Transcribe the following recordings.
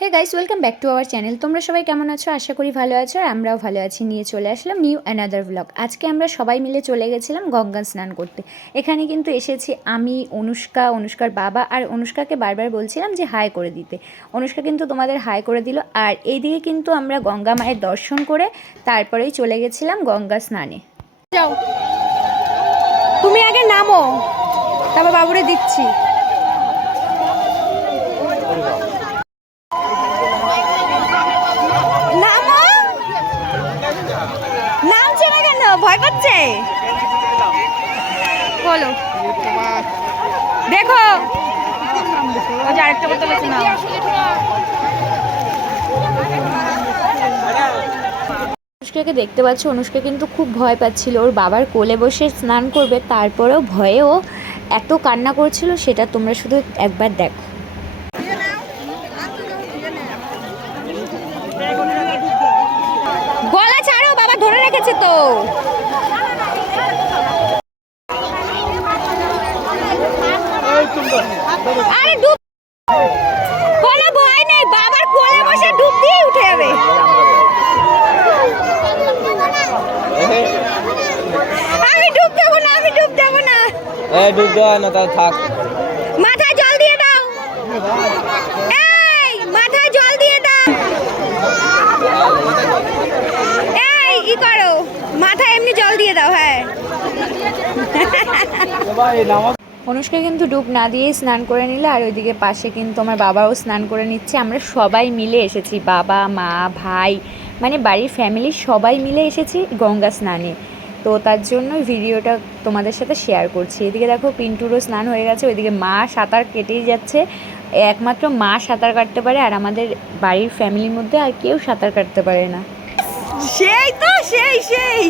Hey guys, welcome back to our channel. তোমরা সবাই কেমন আছো? আশা করি ভালো আছো, আর আমরাও ভালো আছি। নিয়ে চলে আসলাম নিউ অ্যানাদার ব্লগ। আজকে আমরা সবাই মিলে চলে গেছিলাম গঙ্গা স্নান করতে। এখানে কিন্তু এসেছি আমি, অনুষ্কার বাবা, আর অনুষ্কাকে বারবার বলছিলাম যে হাই করে দিতে। অনুষ্কা কিন্তু তোমাদের হাই করে দিল। আর এইদিকে কিন্তু আমরা গঙ্গা মায়ের দর্শন করে তারপরেই চলে গেছিলাম গঙ্গা স্নানে। যাও, তুমি আগে নামো, তারপর বাবুরে দিচ্ছি। নামছে না কেন? ভয় করছে? বলো, দেখো আরেকটা বোতল আছে না। অনুষ্কাকে দেখতে পাচ্ছ, অনুষ্কা কিন্তু খুব ভয় পাচ্ছিল। ওর বাবার কোলে বসে স্নান করবে, তারপরেও ভয়েও এত কান্না করছিল, সেটা তোমরা শুধু একবার দেখো। গলা ছাড়ো, বাবা ধরে রেখেছে তো। আরে ডুব, কোনো ভয় নেই, বাবার কোলে বসে ডুব দিয়ে উঠে যাবে। আমি ডুব দেবো না, আমি ডুব দেবো না। ডুব দেওয়া না, তাও থাক। মাথায় জল দিয়ে দাও, এই মাথায় জল দিয়ে দাও। এই ই করো, মাথায় এমনি জল দিয়ে দাও। হ্যাঁ, অনুষ্কা কিন্তু ডুব না দিয়েই স্নান করে নিল, আর ওইদিকে পাশে কিন্তু আমার বাবাও স্নান করে নিচ্ছে। আমরা সবাই মিলে এসেছি, বাবা, মা, ভাই, মানে বাড়ির ফ্যামিলি সবাই মিলে এসেছি গঙ্গা স্নানে। তো তার জন্য ভিডিওটা তোমাদের সাথে শেয়ার করছি। এদিকে দেখো পিন্টুরও স্নান হয়ে গেছে, ওইদিকে মা সাঁতার কেটেই যাচ্ছে। একমাত্র মা সাঁতার কাটতে পারে, আর আমাদের বাড়ির ফ্যামিলির মধ্যে আর কেউ সাঁতার কাটতে পারে না। সেই তো সেই সেই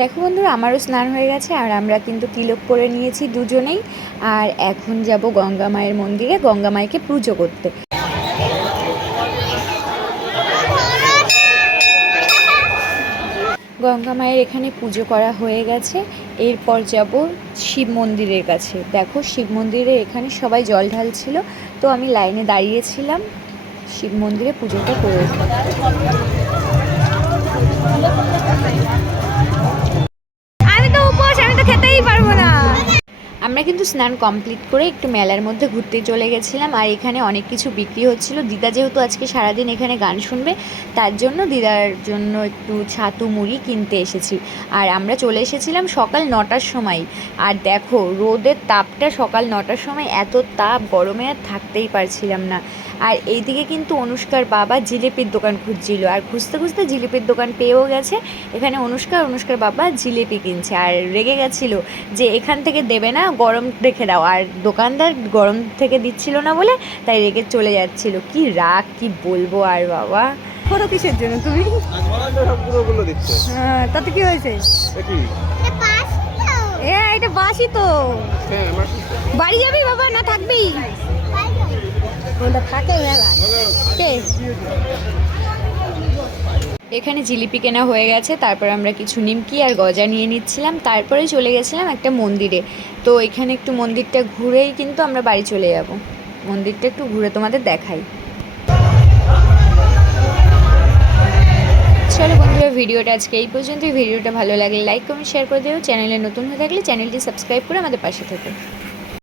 দেখো বন্ধুরা, আমারও স্নান হয়ে গেছে, আর আমরা কিন্তু তিলক পরে নিয়েছি দুজনেই। আর এখন যাব গঙ্গা মায়ের মন্দিরে গঙ্গা মাইকে পুজো করতে। গঙ্গা মায়ের এখানে পুজো করা হয়ে গেছে। এরপর যাব শিব মন্দিরের কাছে। দেখো, শিব মন্দিরে এখানে সবাই জল ঢালছিল, তো আমি লাইনে দাঁড়িয়েছিলাম শিব মন্দিরে পুজোটা করে। আমি তো উপোস, আমি তো খেতেই পারবো না। আমরা কিন্তু স্নান কমপ্লিট করে একটু মেলার মধ্যে ঘুরতে চলে গেছিলাম, আর এখানে অনেক কিছু বিক্রি হচ্ছিল। দিদা যেহেতু আজকে সারাদিন এখানে গান শুনবে, তার জন্য দিদার জন্য একটু ছাতু মুড়ি কিনতে এসেছি। আর আমরা চলে এসেছিলাম সকাল 9টার সময়। আর দেখো রোদের তাপটা, সকাল 9টার সময় এত তাপ, গরমে আর থাকতেই পারছিলাম না। আর এইদিকে কিন্তু অনুষ্কার বাবা জিলিপির দোকান খুঁজছিল, আর খুঁজতে খুঁজতে জিলিপির দোকান পেয়েও গেছে। এখানে অনুষ্কার বাবা জিলিপি কিনছে, আর রেগে গেছিলো যে এখান থেকে দেবে না, গরম রেখে দাও। আর দোকানদার গরম থেকে দিচ্ছিল না বলে তাই রেগে চলে যাচ্ছিল। কি রাগ, কি বলবো আর বাবা। করো কিসের জন্য তুমি? তাতে কি হয়েছে? এটা বাসি তো। বাড়ি যাবি বাবা, না থাকবি? থাকে কে? এখানে জিলিপি কেনা হয়ে গেছে, তারপর আমরা কিছু নিমকি আর গজা নিয়ে নিচ্ছিলাম। তারপরে চলে গেছিলাম একটা মন্দিরে। তো এখানে একটু মন্দিরটা ঘুরেই কিন্তু আমরা বাড়ি চলে যাব। মন্দিরটা একটু ঘুরে তোমাদের দেখাই। চলো বন্ধুরা, ভিডিওটা আজকে এই পর্যন্তই। ভিডিওটা ভালো লাগলে লাইক, কমেন্ট, শেয়ার করে দিও। চ্যানেলে নতুন হয়ে থাকলে চ্যানেলটি সাবস্ক্রাইব করে আমাদের পাশে থেকো।